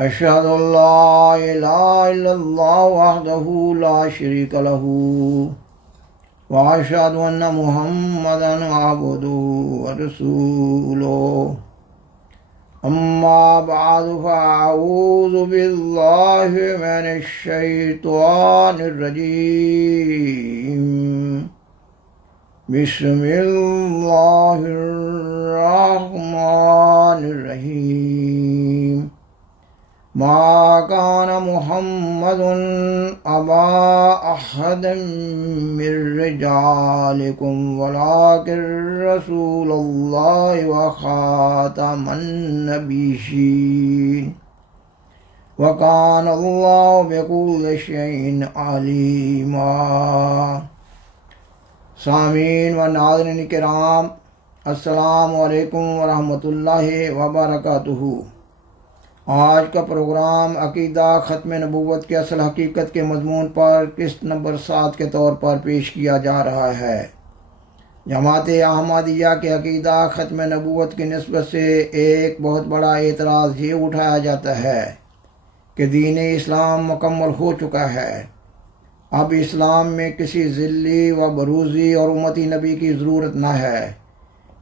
أشهد أن لا إله إلا الله وحده لا شريك له وأشهد أن محمدا عبده ورسوله أما بعد فأعوذ بالله من الشيطان الرجيم بسم الله الرحمن الرحيم ما كان محمد أبا أحد من رجالكم ولكن رسول الله وخاتم النبيين وكان الله بكل شيء عليما۔ سامعین و ناظرین کرام، السلام علیکم ورحمۃ اللہ وبرکاتہ۔ آج کا پروگرام عقیدہ ختم نبوت کے اصل حقیقت کے مضمون پر قسط نمبر 7 کے طور پر پیش کیا جا رہا ہے۔ جماعت احمدیہ کے عقیدہ ختم نبوت کی نسبت سے ایک بہت بڑا اعتراض یہ اٹھایا جاتا ہے کہ دین اسلام مکمل ہو چکا ہے، اب اسلام میں کسی ذلی و بروزی اور امتی نبی کی ضرورت نہ ہے۔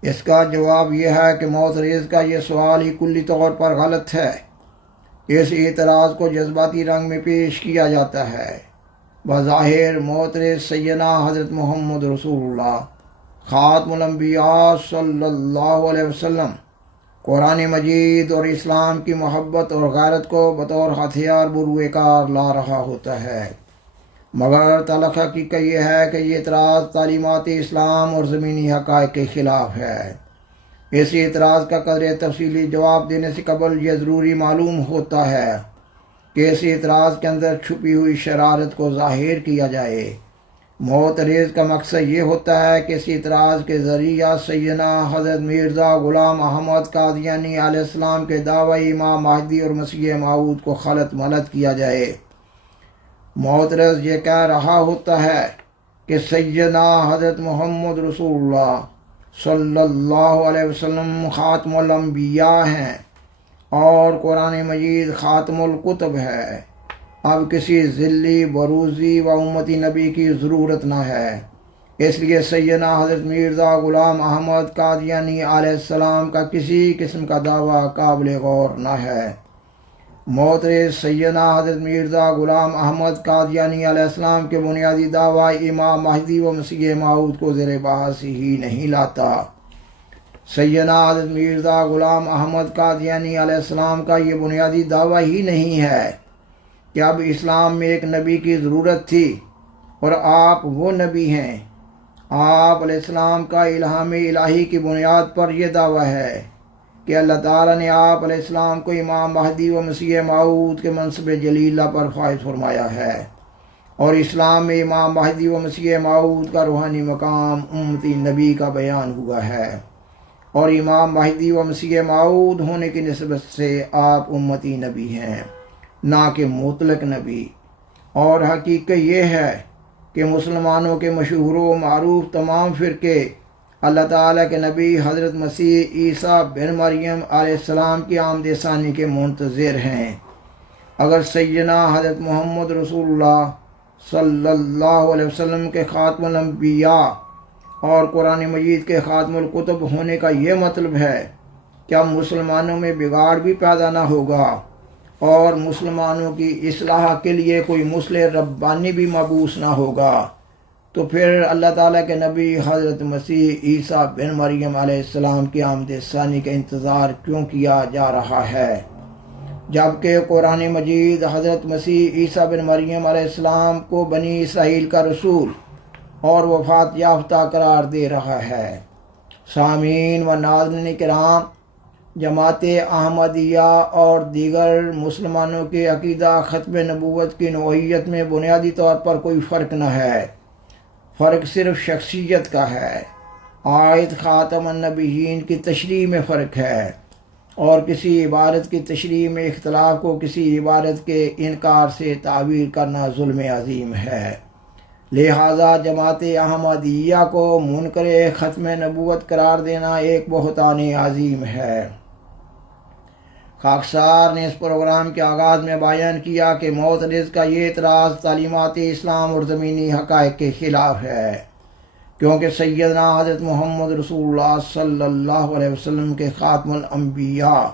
اس کا جواب یہ ہے کہ معترض کا یہ سوال ہی کلی طور پر غلط ہے۔ اس اعتراض کو جذباتی رنگ میں پیش کیا جاتا ہے۔ بظاہر معترض سیدنا حضرت محمد رسول اللہ خاتم الانبیاء صلی اللہ علیہ وسلم قرآن مجید اور اسلام کی محبت اور غیرت کو بطور ہتھیار بروئے کار لا رہا ہوتا ہے، مگر تلخ حقیقت یہ ہے کہ یہ اعتراض تعلیمات اسلام اور زمینی حقائق کے خلاف ہے۔ اس اعتراض کا قدر تفصیلی جواب دینے سے قبل یہ ضروری معلوم ہوتا ہے کہ اس اعتراض کے اندر چھپی ہوئی شرارت کو ظاہر کیا جائے۔ معترض کا مقصد یہ ہوتا ہے کہ اس اعتراض کے ذریعہ سیدنا حضرت مرزا غلام احمد قادیانی علیہ السلام کے دعوی امام مہدی اور مسیح موعود کو خلط ملط کیا جائے۔ معترض یہ کہہ رہا ہوتا ہے کہ سیدنا حضرت محمد رسول اللہ صلی اللہ علیہ وسلم خاتم الانبیاء ہیں اور قرآن مجید خاتم الکتب ہے، اب کسی ذلی بروزی و امتی نبی کی ضرورت نہ ہے۔ اس لیے سیدنا حضرت مرزا غلام احمد قادیانی علیہ السلام کا کسی قسم کا دعویٰ قابل غور نہ ہے۔ معترض سیدنا حضرت مرزا غلام احمد قادیانی علیہ السلام کے بنیادی دعویٰ امام مہدی و مسیح موعود کو زیر بحث ہی نہیں لاتا۔ سیدنا حضرت مرزا غلام احمد قادیانی علیہ السلام کا یہ بنیادی دعویٰ ہی نہیں ہے کہ اب اسلام میں ایک نبی کی ضرورت تھی اور آپ وہ نبی ہیں۔ آپ علیہ السلام کا الہام الہی کی بنیاد پر یہ دعویٰ ہے کہ اللہ تعالیٰ نے آپ علیہ السلام کو امام مہدی و مسیح موعود کے منصب جلیلہ پر فائز فرمایا ہے، اور اسلام میں امام مہدی و مسیح موعود کا روحانی مقام امتی نبی کا بیان ہوا ہے، اور امام مہدی و مسیح موعود ہونے کی نسبت سے آپ امتی نبی ہیں، نہ کہ مطلق نبی۔ اور حقیقت یہ ہے کہ مسلمانوں کے مشہور و معروف تمام فرقے اللہ تعالیٰ کے نبی حضرت مسیح عیسیٰ بن مریم علیہ السلام کی آمد ثانی کے منتظر ہیں۔ اگر سیدنا حضرت محمد رسول اللہ صلی اللہ علیہ وسلم کے خاتم الانبیاء اور قرآن مجید کے خاتم الکتب ہونے کا یہ مطلب ہے کہ اب مسلمانوں میں بگاڑ بھی پیدا نہ ہوگا اور مسلمانوں کی اصلاح کے لیے کوئی مصلح ربانی بھی مبعوث نہ ہوگا، تو پھر اللہ تعالیٰ کے نبی حضرت مسیح عیسیٰ بن مریم علیہ السلام کی آمد ثانی کا انتظار کیوں کیا جا رہا ہے، جبکہ قرآن مجید حضرت مسیح عیسیٰ بن مریم علیہ السلام کو بنی اسرائیل کا رسول اور وفات یافتہ قرار دے رہا ہے۔ سامعین و ناظرین کرام، جماعت احمدیہ اور دیگر مسلمانوں کے عقیدہ ختم نبوت کی نوعیت میں بنیادی طور پر کوئی فرق نہ ہے، فرق صرف شخصیت کا ہے۔ آیت خاتم النبیین کی تشریح میں فرق ہے، اور کسی عبارت کی تشریح میں اختلاف کو کسی عبارت کے انکار سے تعبیر کرنا ظلم عظیم ہے۔ لہذا جماعت احمدیہ کو منکر ختم نبوت قرار دینا ایک بہتان عظیم ہے۔ خاکسار نے اس پروگرام کے آغاز میں بیان کیا کہ معترض کا یہ اعتراض تعلیمات اسلام اور زمینی حقائق کے خلاف ہے، کیونکہ سیدنا حضرت محمد رسول اللہ صلی اللہ علیہ وسلم کے خاتم الانبیاء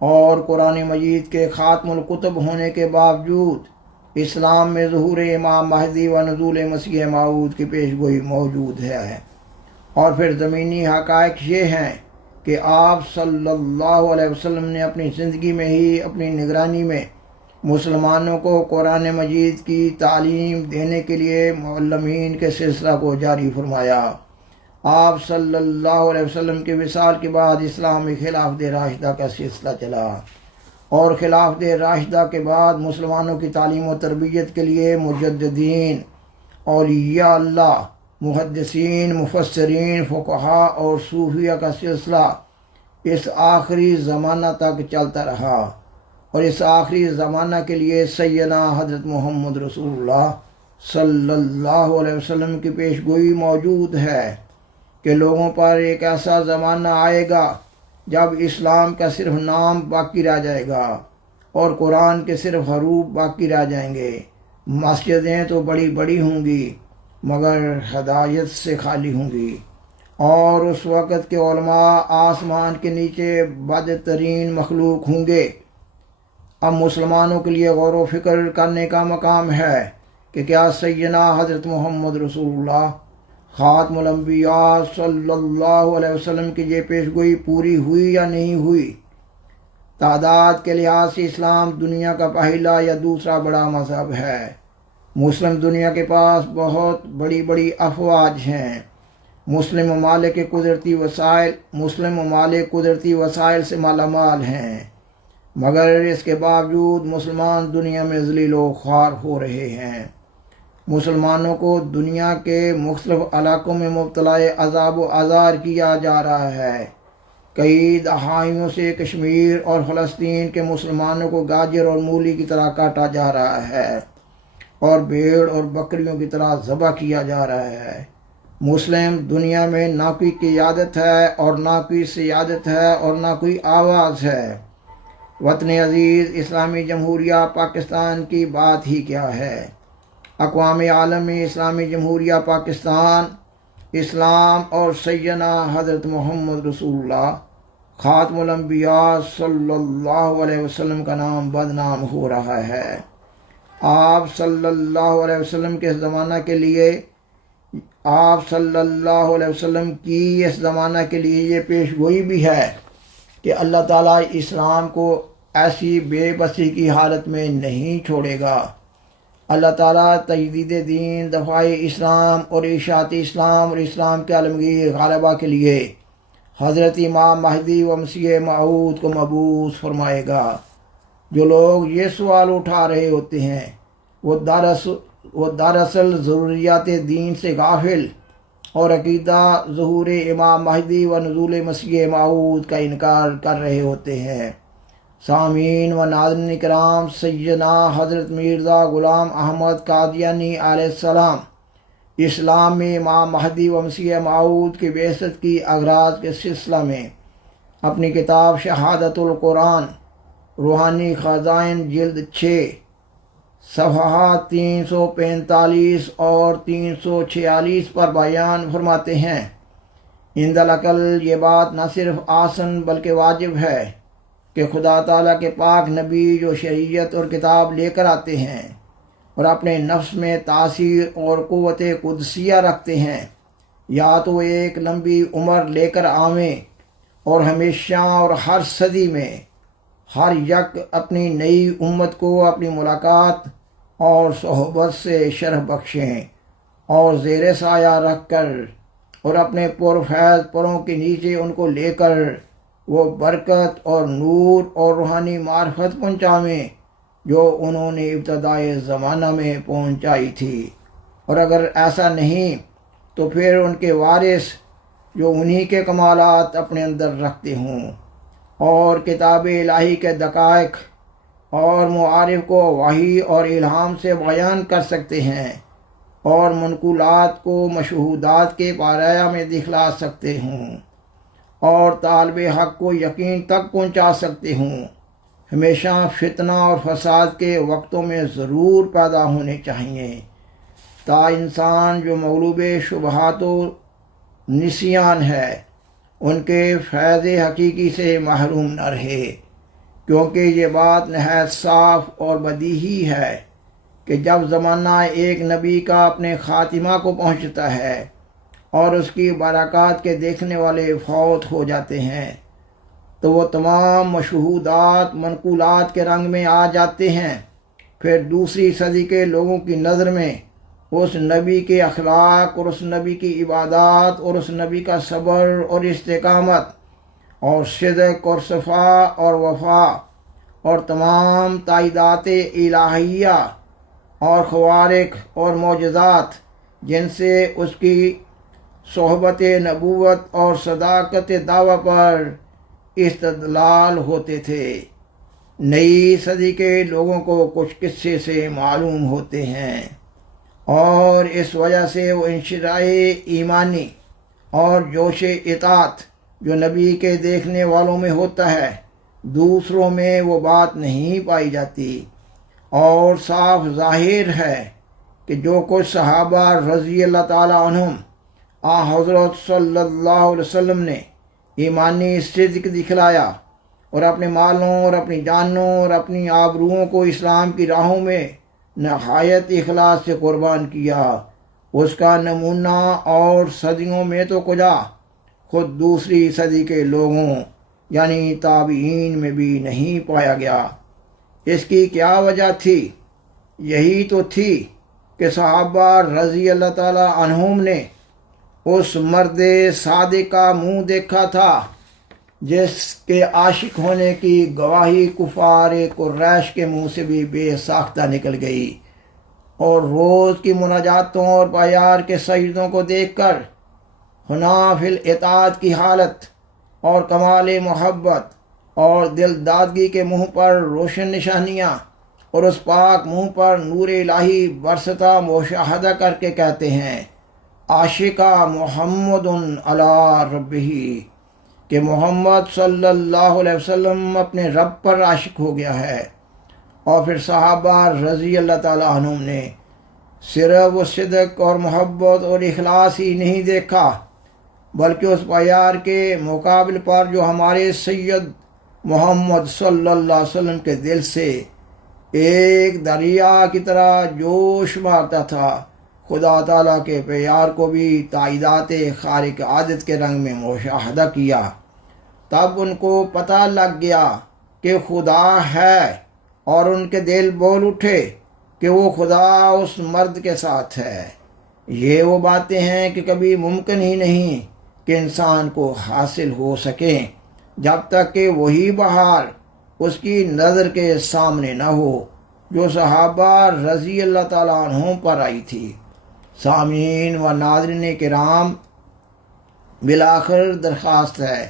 اور قرآن مجید کے خاتم الکتب ہونے کے باوجود اسلام میں ظہور امام مہدی و نزول مسیح موعود کی پیش گوئی موجود ہے۔ اور پھر زمینی حقائق یہ ہیں کہ آپ صلی اللہ علیہ وسلم نے اپنی زندگی میں ہی اپنی نگرانی میں مسلمانوں کو قرآن مجید کی تعلیم دینے کے لیے معلمین کے سلسلہ کو جاری فرمایا۔ آپ صلی اللہ علیہ وسلم کے وصال کے بعد اسلام میں خلافت راشدہ کا سلسلہ چلا، اور خلافت راشدہ کے بعد مسلمانوں کی تعلیم و تربیت کے لیے مجددین، اولیاء اللہ، محدثین، مفسرین، فقہاء اور صوفیہ کا سلسلہ اس آخری زمانہ تک چلتا رہا، اور اس آخری زمانہ کے لیے سیدنا حضرت محمد رسول اللہ صلی اللہ علیہ وسلم کی پیش گوئی موجود ہے کہ لوگوں پر ایک ایسا زمانہ آئے گا جب اسلام کا صرف نام باقی رہ جائے گا اور قرآن کے صرف حروف باقی رہ جائیں گے۔ مسجدیں تو بڑی بڑی ہوں گی مگر ہدایت سے خالی ہوں گی، اور اس وقت کے علماء آسمان کے نیچے بدترین مخلوق ہوں گے۔ اب مسلمانوں کے لیے غور و فکر کرنے کا مقام ہے کہ کیا سیدنا حضرت محمد رسول اللہ خاتم الانبیاء صلی اللہ علیہ وسلم کی یہ پیش گوئی پوری ہوئی یا نہیں ہوئی؟ تعداد کے لحاظ سے اسلام دنیا کا پہلا یا دوسرا بڑا مذہب ہے۔ مسلم دنیا کے پاس بہت بڑی بڑی افواج ہیں۔ مسلم ممالک کے قدرتی وسائل سے مالا مال ہیں، مگر اس کے باوجود مسلمان دنیا میں ذلیل و خوار ہو رہے ہیں۔ مسلمانوں کو دنیا کے مختلف علاقوں میں مبتلا عذاب و آزار کیا جا رہا ہے۔ کئی دہائیوں سے کشمیر اور فلسطین کے مسلمانوں کو گاجر اور مولی کی طرح کاٹا جا رہا ہے اور بھیڑ اور بکریوں کی طرح ذبح کیا جا رہا ہے۔ مسلم دنیا میں نہ کوئی قیادت ہے اور نہ کوئی سیادت ہے اور نہ کوئی آواز ہے۔ وطن عزیز اسلامی جمہوریہ پاکستان کی بات ہی کیا ہے۔ اقوام عالم میں اسلامی جمہوریہ پاکستان اسلام اور سیدنا حضرت محمد رسول اللہ خاتم الانبیاء صلی اللہ علیہ وسلم کا نام بدنام ہو رہا ہے۔ آپ صلی اللہ علیہ وسلم کے زمانہ کے لیے اس زمانہ کے لیے یہ پیش گوئی بھی ہے کہ اللہ تعالیٰ اسلام کو ایسی بے بسی کی حالت میں نہیں چھوڑے گا۔ اللہ تعالیٰ تجدید دین، دفاع اسلام اور اشاعت اسلام اور اسلام کے عالمگیر غلبہ کے لیے حضرت امام مہدی و مسیح موعود کو مبعوث فرمائے گا۔ جو لوگ یہ سوال اٹھا رہے ہوتے ہیں وہ دراصل ضروریات دین سے غافل اور عقیدہ ظہور امام مہدی و نزول مسیح موعود کا انکار کر رہے ہوتے ہیں۔ سامعین و ناظرین کرام، سیدنا حضرت مرزا غلام احمد قادیانی علیہ السلام اسلام میں امام مہدی و مسیح موعود کی بعثت کی اغراض کے سلسلہ میں اپنی کتاب شہادت القرآن روحانی خزائن جلد 6 صفحات 345 اور 346 پر بیان فرماتے ہیں۔ عند العقل یہ بات نہ صرف آسن بلکہ واجب ہے کہ خدا تعالیٰ کے پاک نبی جو شریعت اور کتاب لے کر آتے ہیں اور اپنے نفس میں تاثیر اور قوت قدسیہ رکھتے ہیں، یا تو ایک لمبی عمر لے کر آویں اور ہمیشہ اور ہر صدی میں ہر یک اپنی نئی امت کو اپنی ملاقات اور صحبت سے شرف بخشیں اور زیر سایہ رکھ کر اور اپنے پرفیض پروں کے نیچے ان کو لے کر وہ برکت اور نور اور روحانی معرفت پہنچاویں جو انہوں نے ابتدائے زمانہ میں پہنچائی تھی۔ اور اگر ایسا نہیں تو پھر ان کے وارث جو انہی کے کمالات اپنے اندر رکھتے ہوں اور کتاب الہی کے دقائق اور معارف کو وحی اور الہام سے بیان کر سکتے ہیں اور منقولات کو مشہودات کے پارایہ میں دکھلا سکتے ہوں اور طالب حق کو یقین تک پہنچا سکتے ہوں۔ ہمیشہ فتنہ اور فساد کے وقتوں میں ضرور پیدا ہونے چاہیے، تا انسان جو مغلوب شبہات و نسیان ہے ان کے فیض حقیقی سے محروم نہ رہے، کیونکہ یہ بات نہایت صاف اور بدیہی ہے کہ جب زمانہ ایک نبی کا اپنے خاتمہ کو پہنچتا ہے اور اس کی برکات کے دیکھنے والے فوت ہو جاتے ہیں تو وہ تمام مشہودات منقولات کے رنگ میں آ جاتے ہیں۔ پھر دوسری صدی کے لوگوں کی نظر میں اس نبی کے اخلاق اور اس نبی کی عبادات اور اس نبی کا صبر اور استقامت اور صدق اور صفا اور وفا اور تمام تائیدات الہیہ اور خوارق اور معجزات جن سے اس کی صحبت نبوت اور صداقت دعوی پر استدلال ہوتے تھے۔ نئی صدی کے لوگوں کو کچھ قصے سے معلوم ہوتے ہیں اور اس وجہ سے وہ انشراح ایمانی اور جوش اطاعت جو نبی کے دیکھنے والوں میں ہوتا ہے دوسروں میں وہ بات نہیں پائی جاتی، اور صاف ظاہر ہے کہ جو کچھ صحابہ رضی اللہ تعالیٰ عنہم حضرت صلی اللہ علیہ وسلم نے ایمانی صدق دکھلایا اور اپنے مالوں اور اپنی جانوں اور اپنی آبروؤں کو اسلام کی راہوں میں نہایت اخلاص سے قربان کیا، اس کا نمونہ اور صدیوں میں تو کجا خود دوسری صدی کے لوگوں یعنی تابعین میں بھی نہیں پایا گیا۔ اس کی کیا وجہ تھی؟ یہی تو تھی کہ صحابہ رضی اللہ تعالیٰ عنہم نے اس مرد صادق کا منہ دیکھا تھا جس کے عاشق ہونے کی گواہی کفار قریش کے منہ سے بھی بے ساختہ نکل گئی، اور روز کی مناجاتوں اور پایار کے سجدوں کو دیکھ کر حناف الاطاعت کی حالت اور کمال محبت اور دل دادگی کے منہ پر روشن نشانیاں اور اس پاک منہ پر نور الہی برستا مشاہدہ کر کے کہتے ہیں عاشقہ محمد علی ربہ، کہ محمد صلی اللہ علیہ وسلم اپنے رب پر عاشق ہو گیا ہے۔ اور پھر صحابہ رضی اللہ تعالیٰ عنہم نے صرف و صدق اور محبت اور اخلاص ہی نہیں دیکھا بلکہ اس پیار کے مقابل پر جو ہمارے سید محمد صلی اللہ علیہ وسلم کے دل سے ایک دریا کی طرح جوش مارتا تھا، خدا تعالیٰ کے پیار کو بھی تائیدات خارق عادت کے رنگ میں مشاہدہ کیا۔ تب ان کو پتہ لگ گیا کہ خدا ہے، اور ان کے دل بول اٹھے کہ وہ خدا اس مرد کے ساتھ ہے۔ یہ وہ باتیں ہیں کہ کبھی ممکن ہی نہیں کہ انسان کو حاصل ہو سکیں جب تک کہ وہی بہار اس کی نظر کے سامنے نہ ہو جو صحابہ رضی اللہ تعالیٰ عنہم پر آئی تھی۔ سامعین و ناظرین کرام، بالآخر درخواست ہے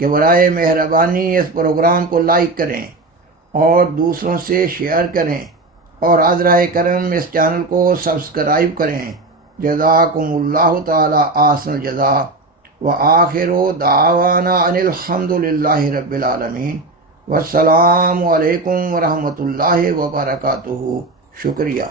کہ برائے مہربانی اس پروگرام کو لائک کریں اور دوسروں سے شیئر کریں اور عذرہ کرم اس چینل کو سبسکرائب کریں۔ جزاکم اللہ تعالی احسن الجزاء وآخر دعوانا ان الحمد للہ رب العالمین، والسلام علیکم ورحمۃ اللہ وبرکاتہ۔ شکریہ۔